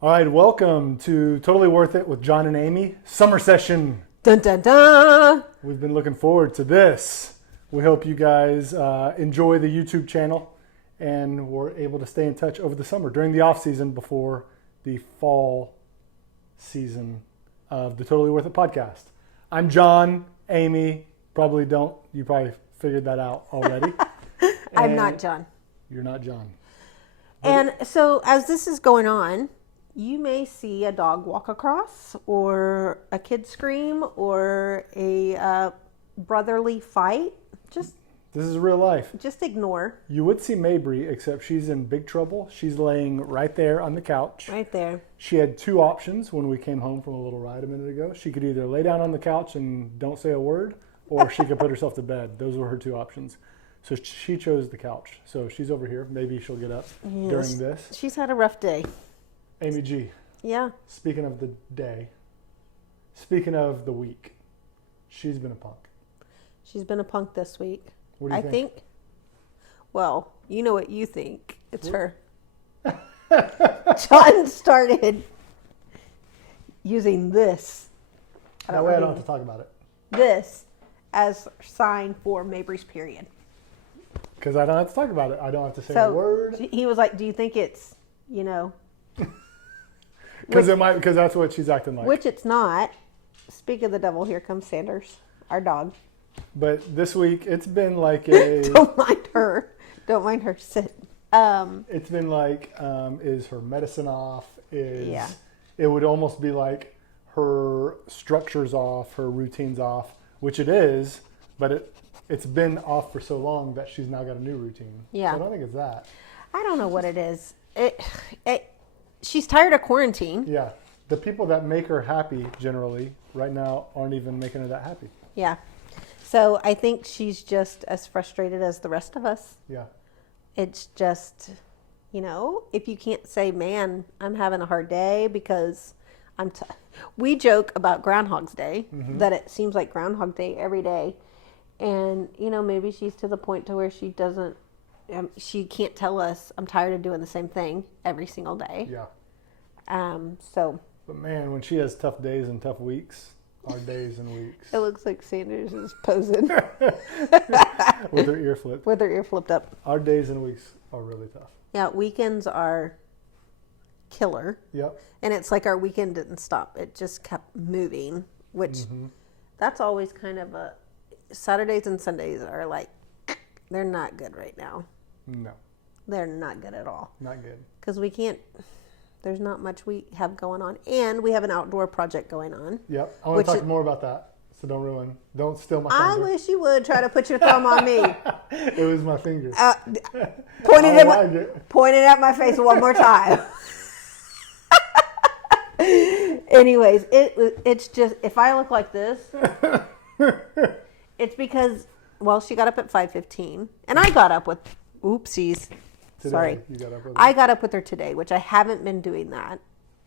All right, welcome to Totally Worth It with John and Amy, summer session. Dun dun dun! We've been looking forward to this. We hope you guys enjoy the YouTube channel and were able to stay in touch over the summer during the off season before the fall season of the Totally Worth It podcast. I'm John, Amy, you probably figured that out already. I'm not John. You're not John. And so as this is going on, you may see a dog walk across, or a kid scream, or a brotherly fight. This is real life. Just ignore. You would see Mabry, except she's in big trouble. She's laying right there on the couch. Right there. She had two options when we came home from a little ride a minute ago. She could either lay down on the couch and don't say a word, or she could put herself to bed. Those were her two options. So she chose the couch. So she's over here. Maybe she'll get up during this. She's had a rough day. Amy G. Yeah. Speaking of the day, speaking of the week, she's been a punk. She's been a punk this week. What do you think? Well, you know what you think. It's her. John started using this. That way I don't have to talk about it. This as sign for Mabry's period. Because I don't have to talk about it. I don't have to say a word. He was like, do you think it's, Because that's what she's acting like. Which it's not. Speak of the devil, here comes Sanders, our dog. But this week, it's been like a... Don't mind her. Don't mind her. Sit. It's been like, is her medicine off? It would almost be like her structure's off, her routine's off, which it is, but it's been off for so long that she's now got a new routine. Yeah. So I don't think it's that. I don't know what it is. She's tired of quarantine. Yeah. The people that make her happy, generally, right now, aren't even making her that happy. Yeah. So I think she's just as frustrated as the rest of us. Yeah. It's just, if you can't say, man, I'm having a hard day because we joke about Groundhog's Day, that it seems like Groundhog Day every day. And, maybe she's to the point to where she doesn't, she can't tell us, I'm tired of doing the same thing every single day. Yeah. But man, when she has tough days and tough weeks, our days and weeks. It looks like Sanders is posing. With her ear flipped. With her ear flipped up. Our days and weeks are really tough. Yeah, weekends are killer. Yep. And it's like our weekend didn't stop. It just kept moving, which that's always kind of Saturdays and Sundays are like, they're not good right now. No. They're not good at all. Not good. Because there's not much we have going on. And we have an outdoor project going on. Yep. I want to talk more about that. So don't steal my thunder. I wish you would try to put your thumb on me. It was my finger. Pointed at my face one more time. Anyways, it's just, if I look like this, it's because, she got up at 5:15, and I got up with, oopsies. Today, sorry. You got up with her. I got up with her today, which I haven't been doing that.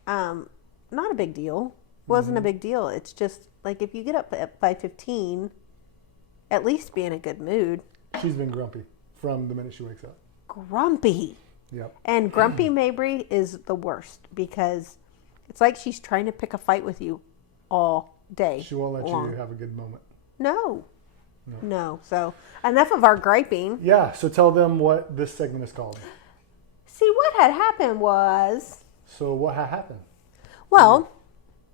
Not a big deal. Wasn't a big deal. It's just, like, if you get up at 5:15, at least be in a good mood. She's been grumpy from the minute she wakes up. Grumpy. Yep. And grumpy Mabry is the worst because it's like she's trying to pick a fight with you all day. She won't let you have a good moment. No. So enough of our griping. Yeah. So tell them what this segment is called. See, what had happened was... So what had happened? Well,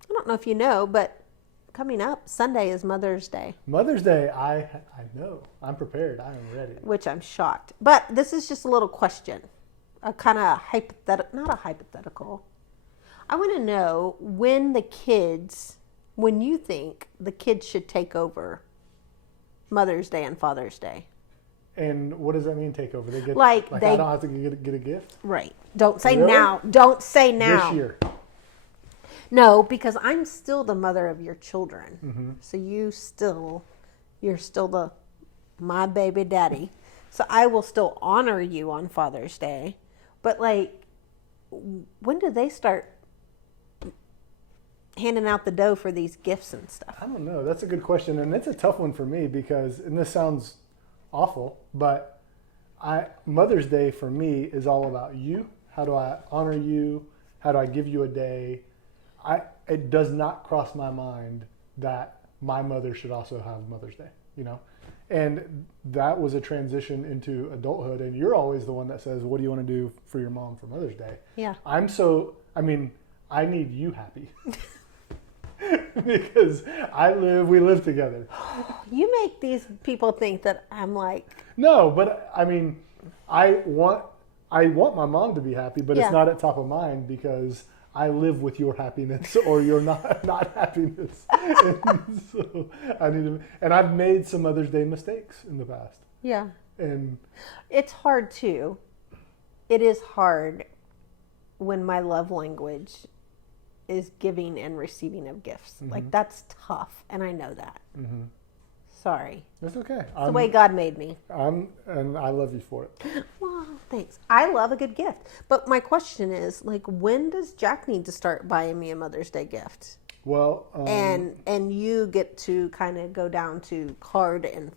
I don't know if you know, but coming up, Sunday is Mother's Day. Mother's Day, I know. I'm prepared. I am ready. Which I'm shocked. But this is just a little question. A kind of not a hypothetical. I want to know when you think the kids should take over Mother's Day and Father's Day. And what does that mean, take over? They get I don't have to get a gift? Right. Don't say Really? now. Don't say now. This year. No, because I'm still the mother of your children. Mm-hmm. So you're still my baby daddy. So I will still honor you on Father's Day. But when do they start handing out the dough for these gifts and stuff? I don't know. That's a good question. And it's a tough one for me because, and this sounds awful, but Mother's Day for me is all about you. How do I honor you? How do I give you a day? It does not cross my mind that my mother should also have Mother's Day, you know? And that was a transition into adulthood. And you're always the one that says, what do you want to do for your mom for Mother's Day? Yeah. I need you happy. Because we live together. You make these people think that I'm like... No, but I mean, I want my mom to be happy, but it's not at top of mind because I live with your happiness or your not happiness. And so I need to, and I've made some Mother's Day mistakes in the past. Yeah. And it's hard too. It is hard when my love language is giving and receiving of gifts. Mm-hmm. Like, that's tough, and I know that. Mm-hmm. Sorry. That's okay. It's the way God made me. And I love you for it. Well, thanks. I love a good gift. But my question is, like, when does Jack need to start buying me a Mother's Day gift? Well, and you get to kind of go down to card and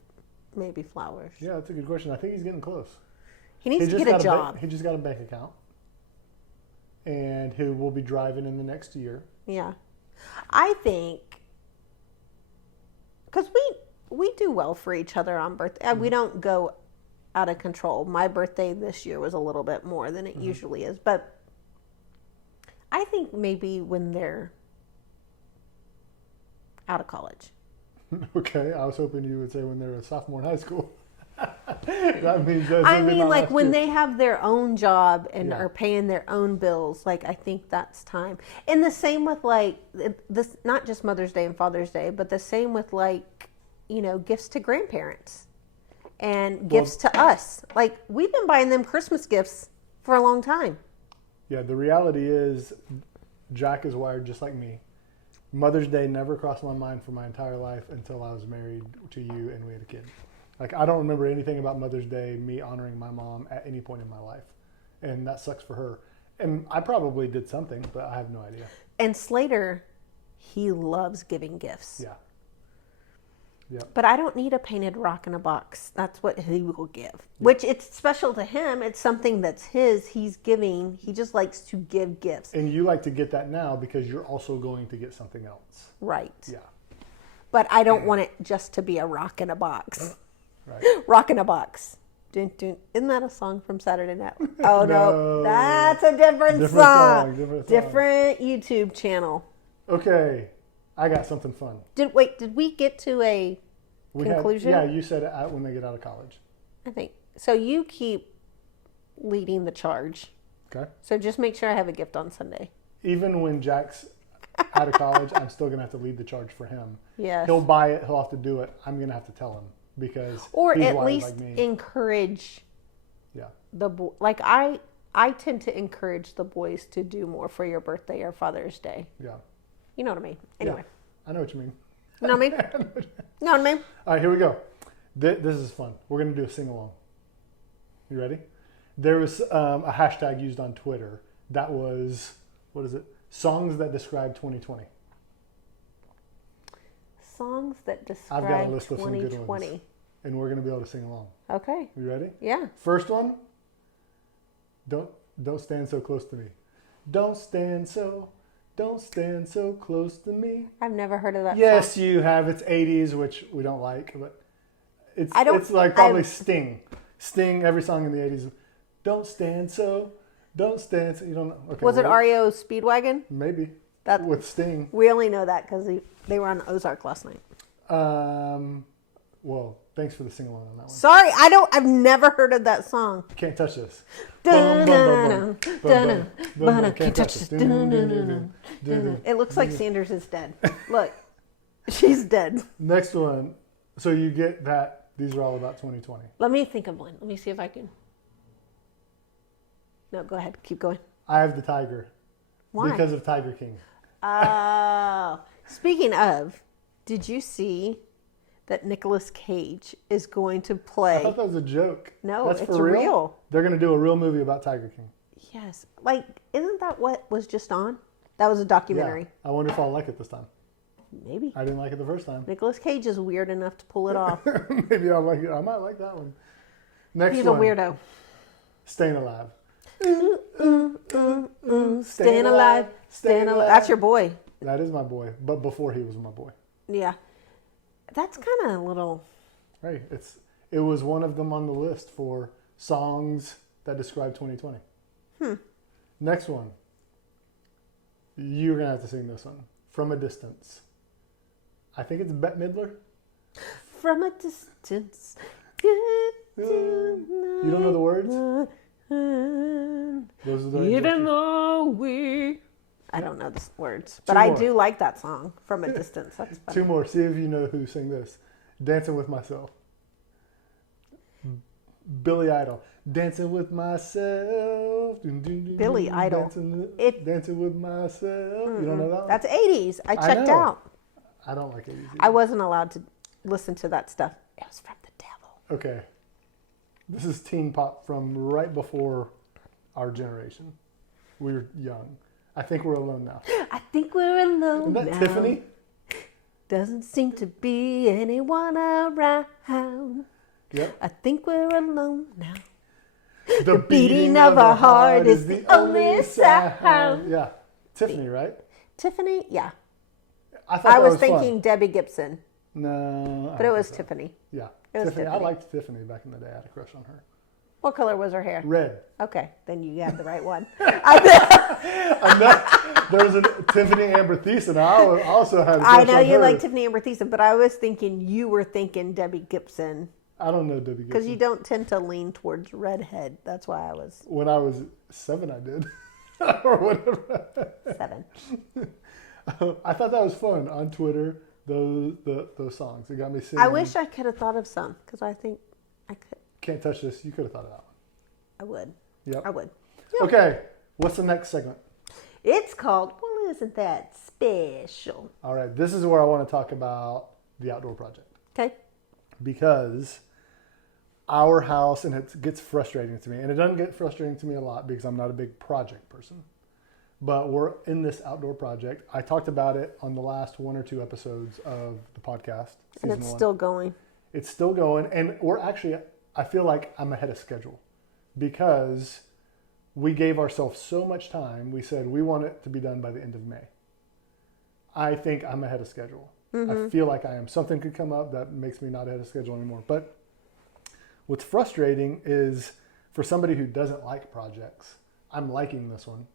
maybe flowers. Yeah, that's a good question. I think he's getting close. He needs to get a job. He just got a bank account. And he will be driving in the next year. Yeah. I think, because we do well for each other on birthday. Mm-hmm. We don't go out of control. My birthday this year was a little bit more than it mm-hmm. usually is. But I think maybe when they're out of college. Okay. I was hoping you would say when they're a sophomore in high school. When they have their own job and are paying their own bills, like, I think that's time. And the same with, like, this, not just Mother's Day and Father's Day, but the same with, like, you know, gifts to grandparents and gifts to us. Like, we've been buying them Christmas gifts for a long time. Yeah, the reality is Jack is wired just like me. Mother's Day never crossed my mind for my entire life until I was married to you and we had a kid. Like, I don't remember anything about Mother's Day, me honoring my mom at any point in my life. And that sucks for her. And I probably did something, but I have no idea. And Slater, he loves giving gifts. Yeah. Yep. But I don't need a painted rock in a box. That's what he will give. Yep. Which, it's special to him. It's something that's his. He's giving. He just likes to give gifts. And you like to get that now because you're also going to get something else. Right. Yeah. But I don't want it just to be a rock in a box. Right. Rock in a box. Dun, dun. Isn't that a song from Saturday Night? Oh, no. That's a different song. Different YouTube channel. Okay. I got something fun. Did we get to a conclusion? You said it when they get out of college. I think. So you keep leading the charge. Okay. So just make sure I have a gift on Sunday. Even when Jack's out of college, I'm still going to have to lead the charge for him. Yes. He'll buy it. He'll have to do it. I'm going to have to tell him. Because or he's at least like encourage the boy. Like, I tend to encourage the boys to do more for your birthday or Father's Day. Yeah. You know what I mean? Anyway. Yeah, I know what you mean. You know what I mean? You know what I mean? All right, here we go. This is fun. We're going to do a sing-along. You ready? There was a hashtag used on Twitter that was, what is it? Songs that describe 2020. Songs that describe 2020. I've got a list of some good ones. And we're going to be able to sing along. Okay. You ready? Yeah. First one. Don't stand so close to me. Don't stand so close to me. I've never heard of that Yes, song. you have. It's 80s, which we don't like, but it's like probably Sting. Sting, every song in the 80s. Don't stand so. You don't know. Okay, was it REO Speedwagon? Maybe. With Sting. We only know that because they were on Ozark last night. Well, thanks for the sing-along on that one. Sorry, I've never heard of that song. Can't touch this. Can't touch this. It looks like Sanders is dead. Look, she's dead. Next one. So you get that these are all about 2020. Let me think of one. Let me see if I can. No, go ahead. Keep going. I have the tiger. Why? Because of Tiger King. Oh. Speaking of, did you see that Nicolas Cage is going to play? I thought that was a joke. No, that's it's for real. real. They're going to do a real movie about Tiger King. Yes. Like, isn't that what was just on? That was a documentary. Yeah. I wonder if I'll like it this time. Maybe. I didn't like it the first time. Nicolas Cage is weird enough to pull it off. Maybe I'll like it. I might like that one. Next one. He's a weirdo. Staying Alive. Staying alive, staying alive. That's your boy. That is my boy, but before he was my boy. Yeah. That's kind of a little... Right. It was one of them on the list for songs that describe 2020. Next one. You're going to have to sing this one. From a Distance. I think it's Bette Midler. From a distance. You don't know the words? Those are the Even though we... I don't know the words, but I do like that song, From a Distance. That's fun. Two more. See if you know who sang this. Dancing with Myself. Billy Idol. Dancing with Myself. Billy Idol. Dancing with Myself. You don't know that one? That's 80s. I checked out. I don't like 80s either. I wasn't allowed to listen to that stuff. It was from the devil. Okay. This is teen pop from right before our generation. We were young. I think we're alone now. I think we're alone Isn't that now. Tiffany? Doesn't seem to be anyone around. Yep. I think we're alone now. The beating of a heart is the only sound. Yeah. Tiffany, right? Tiffany? Yeah. I I was that thinking fun. Debbie Gibson, No. but it was Tiffany. Yeah. It was Tiffany. I Tiffany. liked Tiffany back in the day. I had a crush on her. What color was her hair? Red. Okay, then you had the right one. There's a Tiffany Amber Thiessen. I also had a crush I know on you her. like Tiffany Amber Thiessen, but I was thinking you were thinking Debbie Gibson. I don't know Debbie Gibson. Because you don't tend to lean towards redhead. That's why I was When I was 7, I did. Or whatever. 7. I thought that was fun on Twitter, those songs. It got me singing. I wish I could have thought of some, because I think I could. Can't Touch This. You could have thought of that one. I would. Yep. I would. Okay. What's the next segment? It's called, well, isn't that special? All right. This is where I want to talk about the outdoor project. Okay. Because our house, and it gets frustrating to me, and it doesn't get frustrating to me a lot because I'm not a big project person, but we're in this outdoor project. I talked about it on the last 1 or 2 episodes of the podcast. And it's still going. It's still going, and we're actually, I feel like I'm ahead of schedule because we gave ourselves so much time. We said we want it to be done by the end of May. I think I'm ahead of schedule. I feel like I am. Something could come up that makes me not ahead of schedule anymore. But what's frustrating is for somebody who doesn't like projects, I'm liking this one.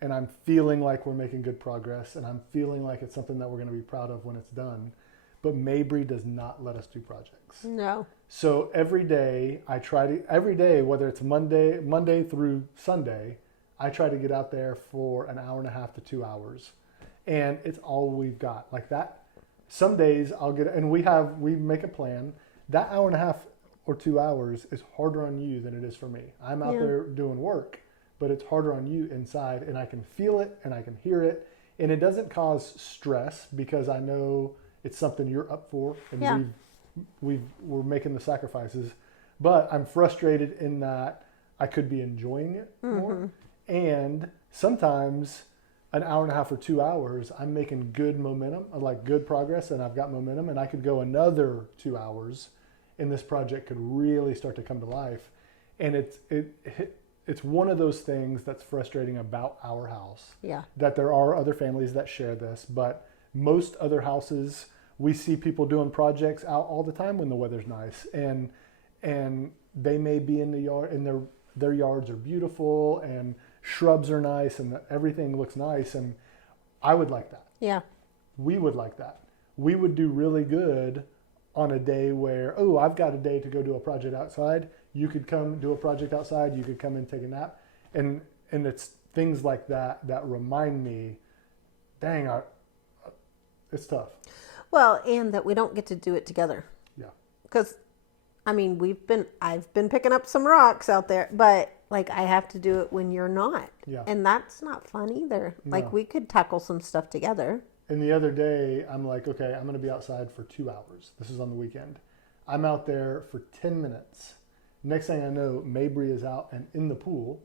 And I'm feeling like we're making good progress. And I'm feeling like it's something that we're going to be proud of when it's done. But Mabry does not let us do projects. No. So every day, whether it's Monday through Sunday, I try to get out there for an hour and a half to 2 hours. And it's all we've got. Like that. Some days I'll get, and we make a plan. That hour and a half or 2 hours is harder on you than it is for me. I'm out there doing work, but it's harder on you inside, and I can feel it and I can hear it. And it doesn't cause stress because I know it's something you're up for, and we're making the sacrifices. But I'm frustrated in that I could be enjoying it more. And sometimes an hour and a half or 2 hours, I'm making good momentum, like good progress, and I've got momentum, and I could go another 2 hours, and this project could really start to come to life. And it's one of those things that's frustrating about our house. Yeah. That there are other families that share this, but most other houses, we see people doing projects out all the time when the weather's nice, and they may be in the yard, and their yards are beautiful, and shrubs are nice, and everything looks nice, and I would like that. Yeah. We would like that. We would do really good on a day where, I've got a day to go do a project outside. You could come do a project outside. You could come and take a nap, and it's things like that that remind me, dang, it's tough. Well, and that we don't get to do it together. Yeah. Because, I mean, I've been picking up some rocks out there, but like I have to do it when you're not. Yeah. And that's not fun either. No. Like we could tackle some stuff together. And the other day, I'm like, okay, I'm going to be outside for 2 hours. This is on the weekend. I'm out there for 10 minutes. Next thing I know, Mabry is out and in the pool,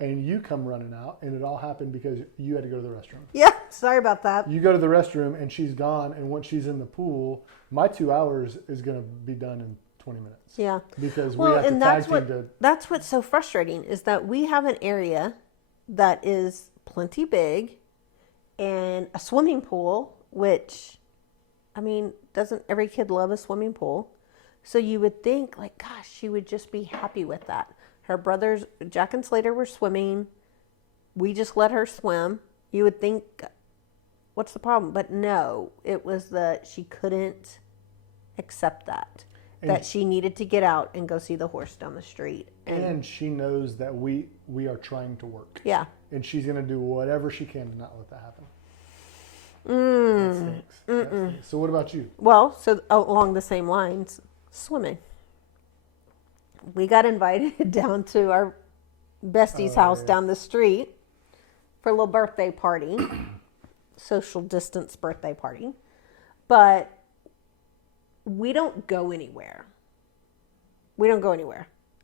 and you come running out, and it all happened because you had to go to the restroom. Yeah, sorry about that. You go to the restroom, and she's gone, and once she's in the pool, my 2 hours is going to be done in 20 minutes. Yeah. Because we have to tag team to... That's what's so frustrating is that we have an area that is plenty big and a swimming pool, which, I mean, doesn't every kid love a swimming pool? So you would think, like, gosh, she would just be happy with that. Her brothers, Jack and Slater, were swimming. We just let her swim. You would think, what's the problem? But no, it was that she couldn't accept that she needed to get out and go see the horse down the street. And she knows that we are trying to work. Yeah. And she's going to do whatever she can to not let that happen. That stinks. So what about you? Well, so along the same lines, swimming. We got invited down to our bestie's house down the street for a little birthday party, social distance birthday party. But we don't go anywhere.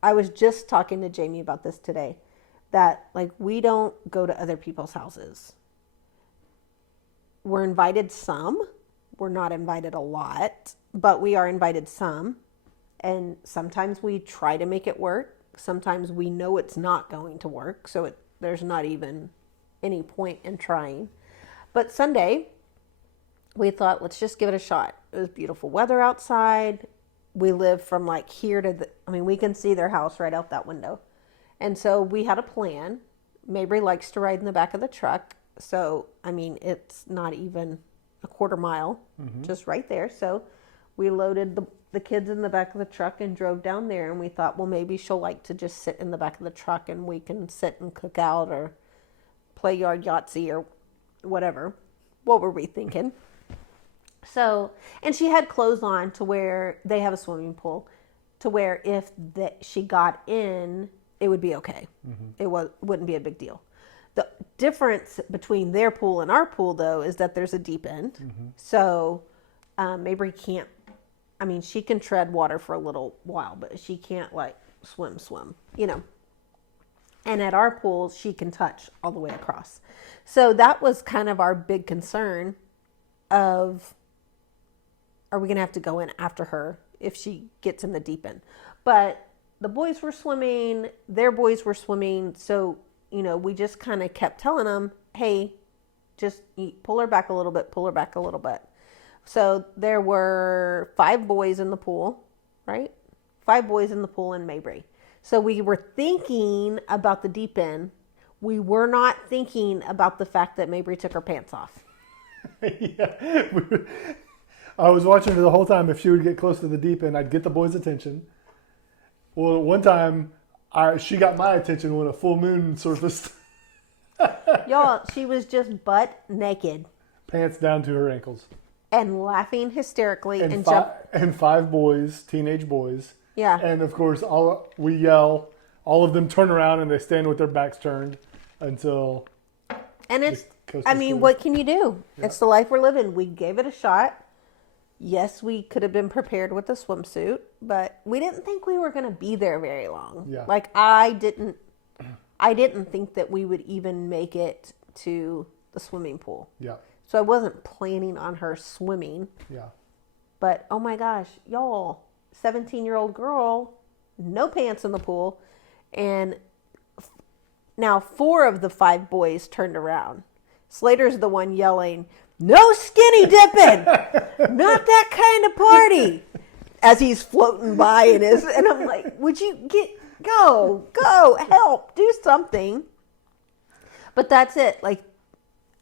I was just talking to Jamie about this today, that like we don't go to other people's houses. We're invited some. We're not invited a lot, but we are invited some. And sometimes we try to make it work. Sometimes we know it's not going to work, so there's not even any point in trying. But Sunday, we thought, let's just give it a shot. It was beautiful weather outside. We live from like here to we can see their house right out that window. And so we had a plan. Mabry likes to ride in the back of the truck. So, it's not even a quarter mile, just right there. So we loaded the kids in the back of the truck and drove down there. And we thought, well, maybe she'll like to just sit in the back of the truck and we can sit and cook out or play yard Yahtzee or whatever. What were we thinking? So, and she had clothes on to where they have a swimming pool, to where if she got in, it would be okay. It wouldn't be a big deal. The difference between their pool and our pool, though, is that there's a deep end. So Mabry can't, she can tread water for a little while, but she can't like swim, And at our pool, she can touch all the way across. So that was kind of our big concern of, are we going to have to go in after her if she gets in the deep end? But the boys were swimming, their boys were swimming. So, we just kind of kept telling them, hey, just pull her back a little bit. So there were 5 boys in the pool, right? 5 boys in the pool in Mabry. So we were thinking about the deep end. We were not thinking about the fact that Mabry took her pants off. Yeah. I was watching her the whole time. If she would get close to the deep end, I'd get the boys' attention. Well, one time, she got my attention when a full moon surfaced. Y'all, she was just butt naked. Pants down to her ankles. And laughing hysterically. And 5 boys, teenage boys. Yeah. And of course, we yell. All of them turn around and they stand with their backs turned until... And it's, what can you do? Yeah. It's the life we're living. We gave it a shot. Yes, we could have been prepared with a swimsuit, but we didn't think we were going to be there very long. Yeah. Like I didn't think that we would even make it to the swimming pool. Yeah. So I wasn't planning on her swimming. Yeah. But oh my gosh, y'all, 17-year-old girl, no pants in the pool. And now 4 of the 5 boys turned around. Slater's the one yelling, "No skinny dipping! Not that kind of party!" As he's floating by and I'm like, would you go, help, do something. But that's it. Like,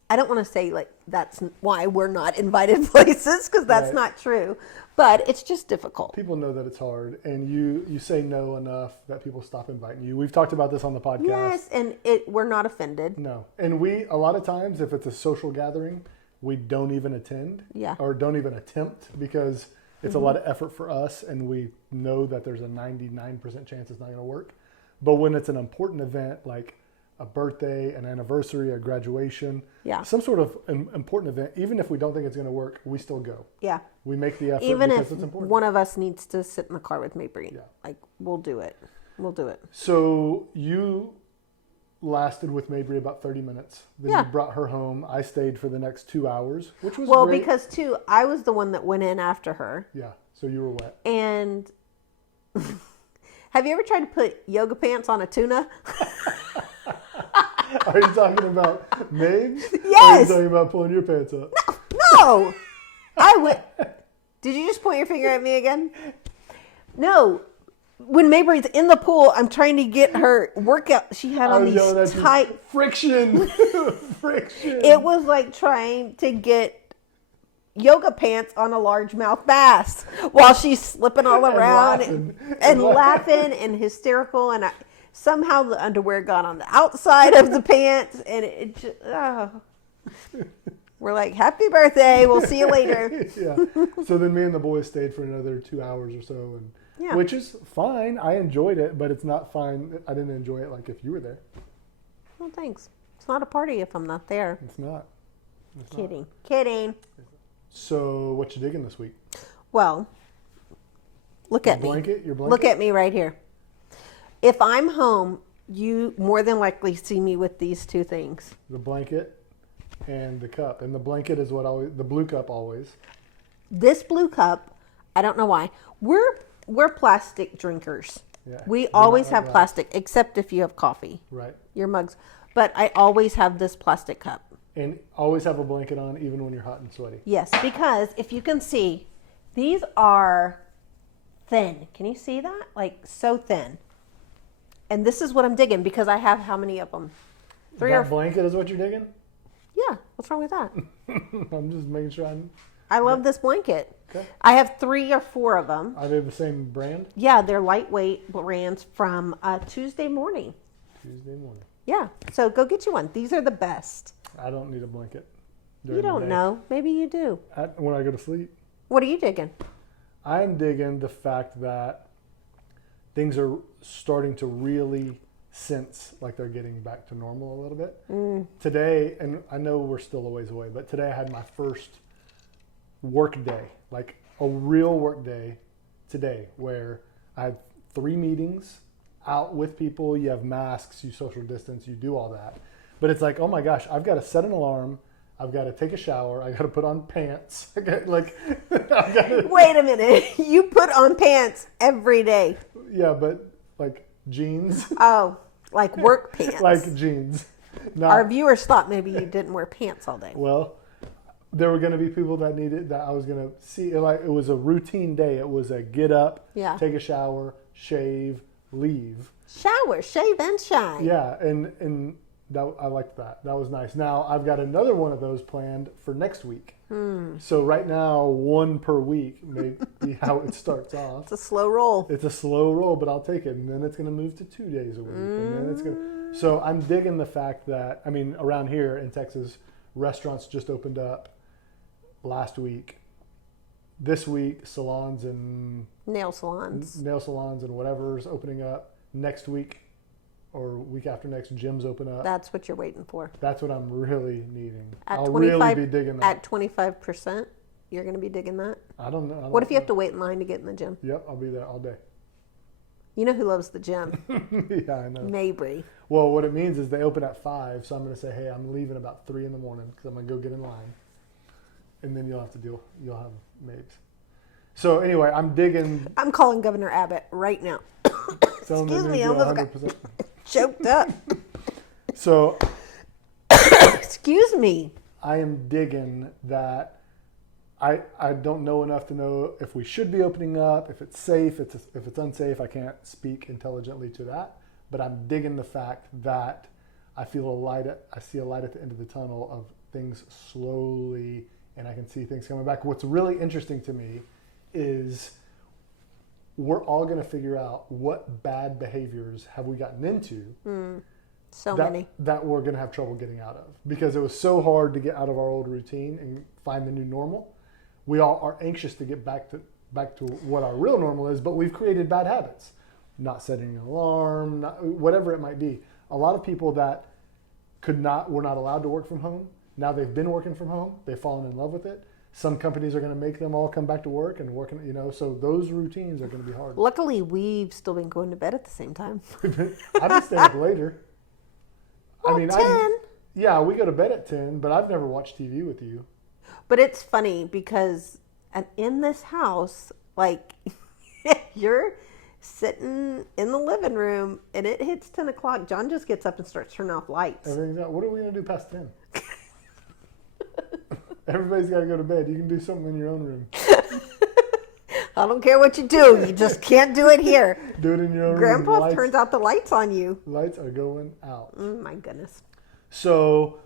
I don't want to say like that's why we're not invited places, because that's not true. But it's just difficult. People know that it's hard, and you say no enough that people stop inviting you. We've talked about this on the podcast. Yes, and we're not offended. No, and a lot of times if it's a social gathering, we don't even attend. Yeah. Or don't even attempt, because it's a lot of effort for us, and we know that there's a 99% chance it's not going to work. But when it's an important event like a birthday, an anniversary, a graduation, some sort of important event, even if we don't think it's going to work, we still go. Yeah. We make the effort even because if it's important. One of us needs to sit in the car with Mabry. Yeah. Like, we'll do it. So you lasted with Mabry about 30 minutes. Then you brought her home. I stayed for the next 2 hours, which was great. Because I was the one that went in after her. Yeah, so you were wet. And Have you ever tried to put yoga pants on a tuna? Are you talking about Mabes? Yes. Or are you talking about pulling your pants up? No. I would. Did you just point your finger at me again? No. When Mabry's in the pool, I'm trying to get her workout. She had on these tight friction. Friction. It was like trying to get yoga pants on a largemouth bass while she's slipping all around and laughing and hysterical. And somehow the underwear got on the outside of the pants, and it just, we're like, happy birthday. We'll see you later. Yeah. So then me and the boys stayed for another 2 hours or so, and yeah. Which is fine. I enjoyed it, but it's not fine. I didn't enjoy it like if you were there. Well, thanks. It's not a party if I'm not there. It's not. Kidding. So what you digging this week? Well, look at me. Your blanket? Look at me right here. If I'm home, you more than likely see me with these two things. The blanket and the cup. And the blanket is the blue cup always. This blue cup, I don't know why. We're plastic drinkers. Yeah, we always have plastic, except if you have coffee. Right. Your mugs. But I always have this plastic cup. And always have a blanket on, even when you're hot and sweaty. Yes, because if you can see, these are thin. Can you see that? Like so thin. And this is what I'm digging because I have how many of them? That blanket is what you're digging? Yeah. What's wrong with that? I'm just making sure I love this blanket. Okay. I have 3 or 4 of them. Are they the same brand? Yeah, they're lightweight brands from Tuesday morning. Tuesday morning. Yeah, so go get you one. These are the best. I don't need a blanket. You don't know. Maybe you do. When I go to sleep. What are you digging? I'm digging the fact that things are starting to really sense like they're getting back to normal a little bit. Today, and I know we're still a ways away, but today I had my first work day, like a real work day today, where I had 3 meetings out with people. You have masks, you social distance, you do all that. But it's like, oh my gosh, I've got to set an alarm. I've got to take a shower. I got to put on pants. Wait a minute. You put on pants every day. Yeah, but like jeans. Oh, like work pants. Like jeans. Our viewers thought maybe you didn't wear pants all day. Well, there were going to be people that needed that I was going to see. Like it was a routine day. It was a get up, take a shower, shave, leave. Shower, shave, and shine. Yeah, and that, I liked that. That was nice. Now I've got another one of those planned for next week. So right now, 1 per week may be how it starts off. It's a slow roll. It's a slow roll, but I'll take it. And then it's going to move to 2 days a week. And then it's going to. So I'm digging the fact that, I mean, around here in Texas, restaurants just opened up last week. This week, salons and nail salons and whatever's opening up. Next week or week after next, gyms open up. That's what you're waiting for. That's what I'm really needing. I'll really be digging that. At 25%, you're going to be digging that? I don't know. What if you have to wait in line to get in the gym? Yep, I'll be there all day. You know who loves the gym? Yeah, I know. Mabry. Well, what it means is they open at 5, so I'm going to say, hey, I'm leaving about 3 in the morning because I'm going to go get in line. And then you'll have Mabes. So anyway, I'm digging. I'm calling Governor Abbott right now. Excuse me, I almost got choked up. So, excuse me. I am digging that I don't know enough to know if we should be opening up, if it's safe, if it's unsafe. I can't speak intelligently to that, but I'm digging the fact that I see a light at the end of the tunnel of things slowly, and I can see things coming back. What's really interesting to me is we're all going to figure out what bad behaviors have we gotten into that we're going to have trouble getting out of, because it was so hard to get out of our old routine and find the new normal. We all are anxious to get back to what our real normal is, but we've created bad habits, not setting an alarm, whatever it might be. A lot of people that were not allowed to work from home, now they've been working from home, they've fallen in love with it. Some companies are going to make them all come back to work and working, so those routines are going to be hard. Luckily, we've still been going to bed at the same time. I've been staying up later. Well, 10. Yeah, we go to bed at 10, but I've never watched TV with you. But it's funny because in this house, like, sitting in the living room, and it hits 10 o'clock. John just gets up and starts turning off lights. Everything's out. What are we going to do past 10? Everybody's got to go to bed. You can do something in your own room. I don't care what you do. You just can't do it here. Do it in your own room. Grandpa turns out the lights on you. Lights are going out. My goodness. So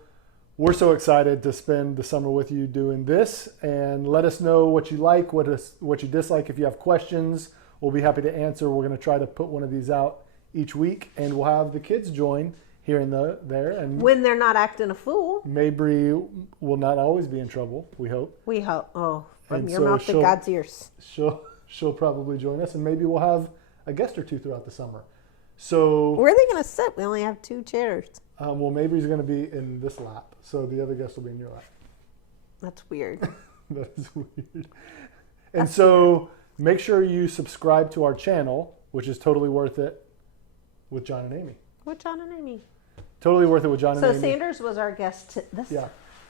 we're so excited to spend the summer with you doing this, and let us know what you like, what you dislike. If you have questions, we'll be happy to answer. We're going to try to put one of these out each week, and we'll have the kids join here and there. And when they're not acting a fool. Mabry will not always be in trouble, we hope. We hope. Oh, from And your so mouth to God's ears. She'll probably join us, and maybe we'll have a guest or two throughout the summer. So where are they going to sit? We only have 2 chairs. well, Mabry's going to be in this lap, so the other guest will be in your lap. That's weird. That is weird. And so make sure you subscribe to our channel, which is Totally Worth It with John and Amy. What, John and Amy? Totally Worth It with John and Amy. So Sanders was our guest. Yeah.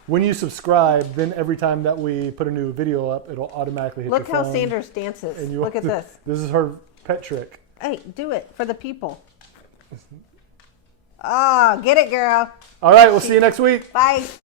When you subscribe, then every time that we put a new video up, it'll automatically hit Look your how phone. Sanders dances. And Look at this. This is her pet trick. Hey, do it for the people. Ah, get it, girl. All right, we'll see you next week. Bye.